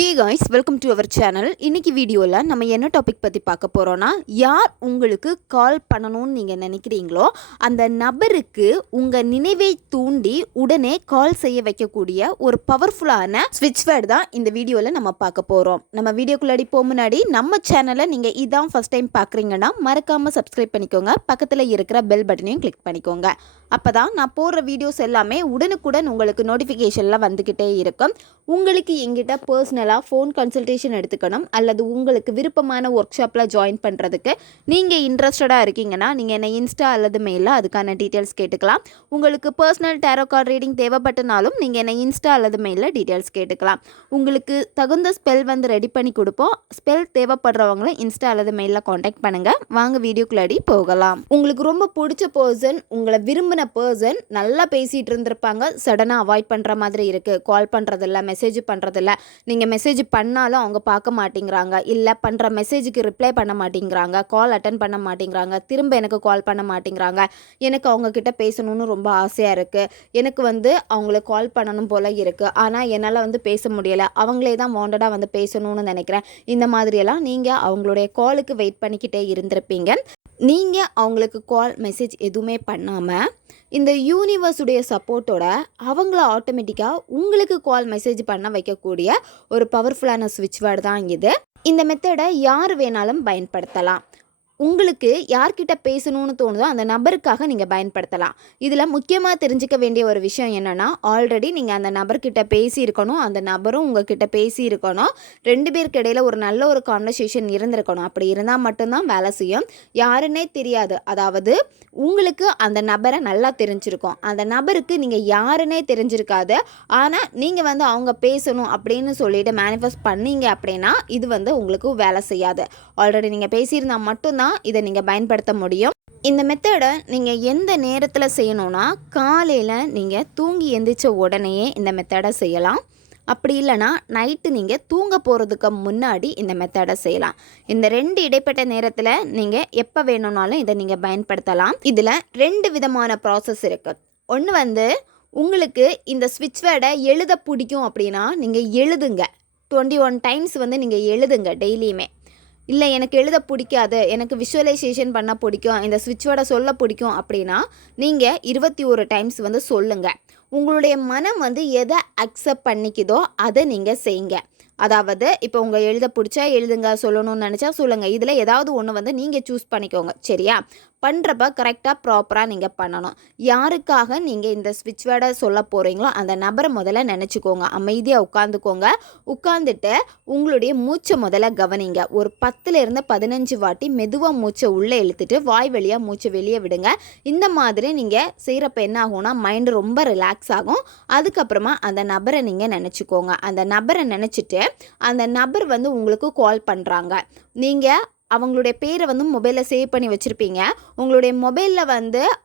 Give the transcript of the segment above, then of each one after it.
Hey guys, welcome to our channel. இன்றைக்கி வீடியோவில் நம்ம என்ன டாபிக் பற்றி பார்க்க போகிறோன்னா, யார் உங்களுக்கு கால் பண்ணணும்னு நீங்கள் நினைக்கிறீங்களோ அந்த நபருக்கு உங்கள் நினைவை தூண்டி உடனே கால் செய்ய வைக்கக்கூடிய ஒரு பவர்ஃபுல்லான ஸ்விட்ச் வேர்டு தான் இந்த வீடியோவில் நம்ம பார்க்க போகிறோம். நம்ம வீடியோக்குள்ளாடி போக முன்னாடி நம்ம சேனலை நீங்கள் இதான் ஃபஸ்ட் டைம் பார்க்குறீங்கன்னா மறக்காமல் சப்ஸ்கிரைப் பண்ணிக்கோங்க. பக்கத்தில் இருக்கிற பெல் பட்டனையும் கிளிக் பண்ணிக்கோங்க. அப்போ தான் நான் போடுற வீடியோஸ் எல்லாமே உடனுக்குடன் உங்களுக்கு நோட்டிஃபிகேஷனில் வந்துக்கிட்டே இருக்கும். உங்களுக்கு எங்கிட்ட பர்சனலாக ஃபோன் கன்சல்டேஷன் எடுத்துக்கணும் அல்லது உங்களுக்கு விருப்பமான ஒர்க் ஷாப்பில் ஜாயின் பண்ணுறதுக்கு நீங்கள் இன்ட்ரெஸ்டடாக இருக்கீங்கன்னா நீங்கள் என்னை இன்ஸ்டா அல்லது மெயிலில் அதுக்கான டீட்டெயில்ஸ் கேட்டுக்கலாம். உங்களுக்கு பர்சனல் டேரோ கார்டு ரீடிங் தேவைப்பட்டனாலும் நீங்கள் என்னை இன்ஸ்டா அல்லது மெயிலில் டீட்டெயில்ஸ் கேட்டுக்கலாம். உங்களுக்கு தகுந்த ஸ்பெல் வந்து ரெடி பண்ணி கொடுப்போம். ஸ்பெல் தேவைப்படுறவங்களும் இன்ஸ்டா அல்லது மெயிலில் காண்டாக்ட் பண்ணுங்கள். வாங்க வீடியோக்குள்ளாடி போகலாம். உங்களுக்கு ரொம்ப பிடிச்ச பர்சன், உங்களை விரும்பின பர்சன் நல்லா பேசிகிட்டு இருந்திருப்பாங்க. சடனாக அவாய்ட் பண்ணுற மாதிரி இருக்குது. கால் பண்ணுறதில்ல, மெசேஜ் பண்ணுறதில்ல. நீங்கள் மெசேஜ் பண்ணாலும் அவங்க பார்க்க மாட்டேங்கிறாங்க, இல்லை பண்ணுற மெசேஜுக்கு ரிப்ளை பண்ண மாட்டேங்கிறாங்க, கால் அட்டன் பண்ண மாட்டேங்கிறாங்க, திரும்ப எனக்கு கால் பண்ண மாட்டேங்கிறாங்க. எனக்கு அவங்கக்கிட்ட பேசணும்னு ரொம்ப ஆசையாக இருக்குது. எனக்கு அவங்களுக்கு கால் பண்ணணும் போல் இருக்குது. ஆனால் என்னால் பேச முடியலை. அவங்களே தான் வாண்டடாக பேசணும்னு நினைக்கிறேன். இந்த மாதிரியெல்லாம் நீங்கள் அவங்களுடைய காலுக்கு வெயிட் பண்ணிக்கிட்டே இருந்திருப்பீங்க. நீங்கள் அவங்களுக்கு கால் மெசேஜ் எதுவுமே பண்ணாமல் இந்த யூனிவர்ஸுடைய சப்போர்ட்டோட அவங்கள ஆட்டோமேட்டிக்காக உங்களுக்கு கால் மெசேஜ் பண்ண வைக்கக்கூடிய ஒரு பவர்ஃபுல்லான ஸ்விட்ச் வேர்டு தான் இது. இந்த மெத்தடை யார் வேணாலும் பயன்படுத்தலாம். உங்களுக்கு யார்கிட்ட பேசணும்னு தோணுதோ அந்த நபருக்காக நீங்கள் பயன்படுத்தலாம். இதில் முக்கியமாக தெரிஞ்சிக்க வேண்டிய ஒரு விஷயம் என்னென்னா, ஆல்ரெடி நீங்கள் அந்த நபர்கிட்ட பேசியிருக்கணும், அந்த நபரும் உங்ககிட்ட பேசியிருக்கணும். 2 பேருக்கு இடையில் ஒரு நல்ல ஒரு கான்வர்சேஷன் இருந்திருக்கணும். அப்படி இருந்தால் மட்டும்தான் வேலை செய்யும். யாருன்னே தெரியாது, அதாவது உங்களுக்கு அந்த நபரை நல்லா தெரிஞ்சிருக்கும். அந்த நபருக்கு நீங்கள் யாருன்னே தெரிஞ்சிருக்காது. ஆனால் நீங்கள் அவங்க பேசணும் அப்படின்னு சொல்லிட்டு மேனிஃபெஸ்ட் பண்ணீங்க அப்படின்னா இது உங்களுக்கு வேலை செய்யாது. ஆல்ரெடி நீங்கள் பேசியிருந்தால் மட்டும்தான் இதை நீங்கள் பயன்படுத்த முடியும். இந்த மெத்தடை நீங்கள் எந்த நேரத்தில் செய்யணும்னா, காலையில் நீங்கள் தூங்கி எந்திரிச்ச உடனேயே இந்த மெத்தடை செய்யலாம். அப்படி இல்லைனா நைட்டு நீங்கள் தூங்க போகிறதுக்கு முன்னாடி இந்த மெத்தடை செய்யலாம். இந்த 2 இடைப்பட்ட நேரத்தில் நீங்கள் எப்போ வேணும்னாலும் இதை நீங்கள் பயன்படுத்தலாம். இதில் 2 விதமான ப்ராசஸ் இருக்குது. ஒன்று உங்களுக்கு இந்த ஸ்விட்ச் வேர்டை எழுத பிடிக்கும் அப்படின்னா நீங்கள் எழுதுங்க. 21 டைம்ஸ் நீங்கள் எழுதுங்க டெய்லியுமே. இல்லை எனக்கு எழுத பிடிக்காது, எனக்கு விஷுவலைசேஷன் பண்ண பிடிக்கும், இந்த ஸ்விட்ச் வேர்டை சொல்ல பிடிக்கும் அப்படின்னா நீங்கள் 21 டைம்ஸ் சொல்லுங்கள். உங்களுடைய மனம் எதை அக்செப்ட் பண்ணிக்குதோ அதை நீங்கள் செய்யுங்க. அதாவது இப்போ உங்கள் எழுத பிடிச்சா எழுதுங்க, சொல்லணும்னு நினச்சா சொல்லுங்கள். இதில் ஏதாவது ஒன்று நீங்கள் சூஸ் பண்ணிக்கோங்க. சரியா? பண்ணுறப்ப கரெக்டாக ப்ராப்பராக நீங்கள் பண்ணணும். யாருக்காக நீங்கள் இந்த ஸ்விட்ச் வேர்டை சொல்ல போகிறீங்களோ அந்த நபரை முதல்ல நினச்சிக்கோங்க. அமைதியாக உட்காந்துட்டு உங்களுடைய மூச்சை முதல்ல கவனிங்க. ஒரு 10லேருந்து 15 வாட்டி மெதுவாக மூச்சை உள்ளே இழுத்துட்டு வாய் வழியாக மூச்சை வெளியே விடுங்க. இந்த மாதிரி நீங்கள் செய்கிறப்ப என்ன ஆகும்னா மைண்டு ரொம்ப ரிலாக்ஸ் ஆகும். அதுக்கப்புறமா அந்த நபரை நீங்கள் நினச்சிக்கோங்க. அந்த நபரை நினச்சிட்டு அந்த நபர் உங்களுக்கு கால் பண்ணுறாங்க. நீங்கள் அவங்களுடைய பேரை மொபைலில் சேவ் பண்ணி வச்சுருப்பீங்க. உங்களுடைய மொபைலில்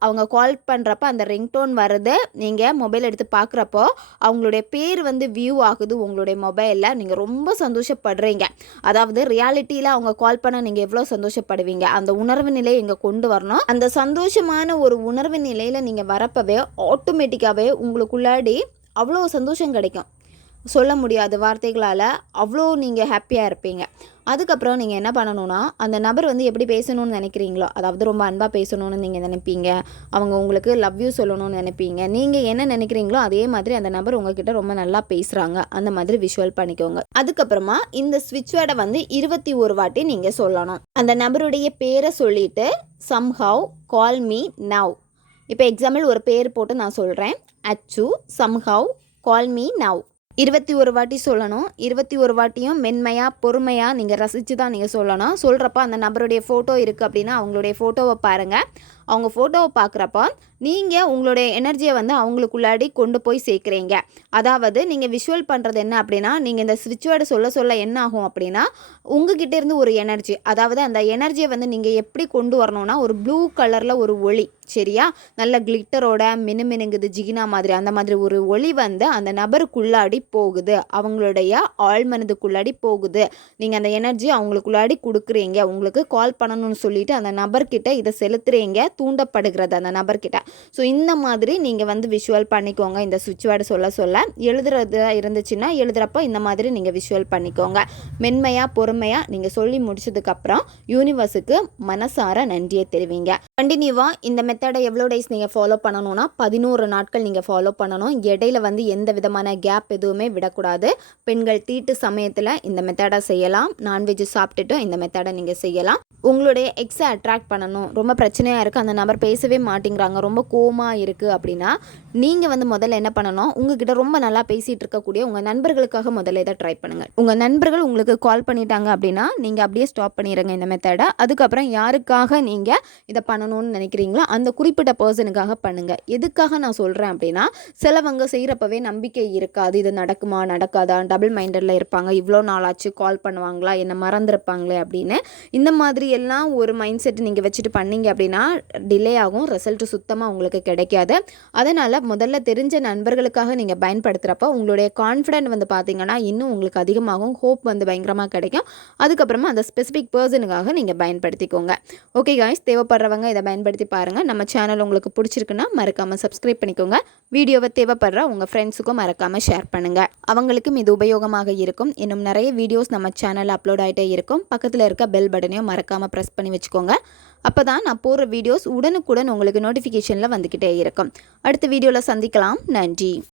அவங்க கால் பண்ணுறப்ப அந்த ரிங்டோன் வருது. நீங்கள் மொபைல் எடுத்து பார்க்குறப்போ அவங்களுடைய பேர் வியூ ஆகுது உங்களுடைய மொபைலில். நீங்கள் ரொம்ப சந்தோஷப்படுறீங்க. அதாவது ரியாலிட்டியில் அவங்க கால் பண்ண நீங்கள் எவ்வளோ சந்தோஷப்படுவீங்க, அந்த உணர்வு நிலையை இங்கே கொண்டு வரணும். அந்த சந்தோஷமான ஒரு உணர்வு நிலையில் நீங்கள் வரப்பவே ஆட்டோமேட்டிக்காகவே உங்களுக்குள்ளாடி அவ்வளோ சந்தோஷம் கிடைக்கும். சொல்ல முடியாத வார்த்தைகளால் அவ்வளோ நீங்கள் ஹாப்பியாக இருப்பீங்க. அதுக்கப்புறம் நீங்கள் என்ன பண்ணணும்னா, அந்த நபர் எப்படி பேசணும்னு நினைக்கிறீங்களோ, அதாவது ரொம்ப அன்பாக பேசணும்னு நீங்கள் நினைப்பீங்க. அவங்க உங்களுக்கு லவ் யூ சொல்லணும்னு நினைப்பீங்க. நீங்கள் என்ன நினைக்கிறீங்களோ அதே மாதிரி அந்த நபர் உங்ககிட்ட ரொம்ப நல்லா பேசுகிறாங்க. அந்த மாதிரி விஷுவல் பண்ணிக்கோங்க. அதுக்கப்புறமா இந்த ஸ்விட்ச் வேர்டை 21 வாட்டி நீங்கள் சொல்லணும். அந்த நபருடைய பேரை சொல்லிவிட்டு somehow call me now. இப்போ எக்ஸாம்பிள் ஒரு பேர் போட்டு நான் சொல்கிறேன். அச்சு somehow call me now. 21 வாட்டி சொல்லணும். 21 வாட்டியும் மென்மையாக பொறுமையாக நீங்கள் ரசித்து தான் நீங்கள் சொல்லணும். சொல்கிறப்ப அந்த நபருடைய ஃபோட்டோ இருக்குது அப்படின்னா அவங்களுடைய ஃபோட்டோவை பாருங்கள். அவங்க ஃபோட்டோவை பார்க்குறப்ப நீங்கள் உங்களுடைய எனர்ஜியை அவங்களுக்குள்ளாடி கொண்டு போய் சேர்க்குறீங்க. அதாவது நீங்கள் விஷுவல் பண்ணுறது என்ன அப்படின்னா, நீங்கள் இந்த ஸ்விட்ச் வேர்டு சொல்ல என்ன ஆகும் அப்படின்னா, உங்ககிட்ட இருந்து ஒரு எனர்ஜி, அதாவது அந்த எனர்ஜியை நீங்கள் எப்படி கொண்டு வரணும்னா, ஒரு ப்ளூ கலரில் ஒரு ஒளி, சரியா, நல்ல கிளிட்டரோட மினுமினுங்குது ஜிகினா மாதிரி, அந்த மாதிரி ஒரு ஒளி அந்த நபருக்குள்ளாடி போகுது. அவங்களுடைய ஆழ்மனதுக்குள்ளாடி போகுது. நீங்கள் அந்த எனர்ஜி அவங்களுக்குள்ளாடி கொடுக்குறீங்க. உங்களுக்கு கால் பண்ணணும்னு சொல்லிட்டு அந்த நபர்கிட்ட இதை செலுத்துறீங்க. தூண்டப்படுகிறது அந்த நபர்கிட்ட. ஸோ இந்த மாதிரி நீங்கள் வந்து விஷுவல் பண்ணிக்கோங்க. இந்த சுவிட்ச் வேர்டு சொல்ல எழுதுறது இருந்துச்சுன்னா எழுதுகிறப்போ இந்த மாதிரி நீங்கள் விஷுவல் பண்ணிக்கோங்க. மென்மையாக பொறுமையாக நீங்கள் சொல்லி முடிச்சதுக்கப்புறம் யூனிவர்ஸுக்கு மனசார நன்றியை தெரிவிங்க. கண்டினியூவாக இந்த மெத்தடை எவ்வளோ டேஸ் நீங்கள் ஃபாலோ பண்ணணும்னா 11 நாட்கள் நீங்கள் ஃபாலோ பண்ணணும். இடையில வந்து எந்த விதமான கேப் எதுவுமே விடக்கூடாது. பெண்கள் தீட்டு சமயத்தில் இந்த மெத்தடை செய்யலாம். நான்வெஜ் சாப்பிட்டுட்டும் இந்த மெத்தடை நீங்கள் செய்யலாம். உங்களுடைய எக்ஸை அட்ராக்ட் பண்ணணும், ரொம்ப பிரச்சனையாக இருக்குது, அந்த நபர் பேசவே மாட்டேங்கிறாங்க, ரொம்ப கோவமாக இருக்குது அப்படின்னா நீங்கள் வந்து முதல்ல என்ன பண்ணணும், உங்ககிட்ட ரொம்ப நல்லா பேசிகிட்டு இருக்கக்கூடிய உங்கள் நண்பர்களுக்காக முதல்ல இதை ட்ரை பண்ணுங்கள். உங்கள் நண்பர்கள் உங்களுக்கு கால் பண்ணிட்டாங்க அப்படின்னா நீங்கள் அப்படியே ஸ்டாப் பண்ணிடுங்க இந்த மெத்தடை. அதுக்கப்புறம் யாருக்காக நீங்கள் இதை பண்ணணும்னு நினைக்கிறீங்களோ அந்த குறிப்பிட்ட பர்சனுக்காக பண்ணுங்கள். எதுக்காக நான் சொல்கிறேன் அப்படின்னா, சிலவங்க செய்கிறப்பவே நம்பிக்கை இருக்காது, இது நடக்குமா நடக்காதா, டபுள் மைண்டடில் இருப்பாங்க, இவ்வளோ நாளாச்சு கால் பண்ணுவாங்களா, என்னை மறந்துருப்பாங்களே அப்படின்னு. இந்த மாதிரி எல்லாம் ஒரு மைண்ட் செட் நீங்கள் வச்சுட்டு பண்ணீங்க அப்படின்னா டிலே ஆகும், ரிசல்ட் சுத்தமாக உங்களுக்கு கிடைக்காது. அதனால் முதல்ல தெரிஞ்ச நண்பர்களுக்காக நீங்கள் பயன்படுத்துகிறப்ப உங்களுடைய கான்ஃபிடென்ட் வந்து பார்த்தீங்கன்னா இன்னும் உங்களுக்கு அதிகமாகும், ஹோப் வந்து பயங்கரமாக கிடைக்கும். அதுக்கப்புறமா அந்த ஸ்பெசிஃபிக் பர்சனுக்காக நீங்கள் பயன்படுத்திக்கோங்க. ஓகே காய்ஸ், தேவைப்படுறவங்க இதை பயன்படுத்தி பாருங்கள். நம்ம சேனல் உங்களுக்கு பிடிச்சிருக்குன்னா மறக்காமல் சப்ஸ்கிரைப் பண்ணிக்கோங்க. வீடியோவை தேவைப்படுற உங்கள் ஃப்ரெண்ட்ஸுக்கும் மறக்காமல் ஷேர் பண்ணுங்கள், அவங்களுக்கும் இது உபயோகமாக இருக்கும். இன்னும் நிறைய வீடியோஸ் நம்ம சேனலில் அப்லோட் ஆகிட்டே இருக்கும். பக்கத்தில் இருக்க பெல் பட்டனையும் மறக்காமல் ப்ரெஸ் பண்ணி வச்சுக்கோங்க. அப்போ தான் நான் போடுற வீடியோஸ் உடனுக்குடன் உங்களுக்கு நோட்டிஃபிகேஷனில் வந்துக்கிட்டே இருக்கும். அடுத்த வீடியோவில் சந்திக்கலாம். நன்றி.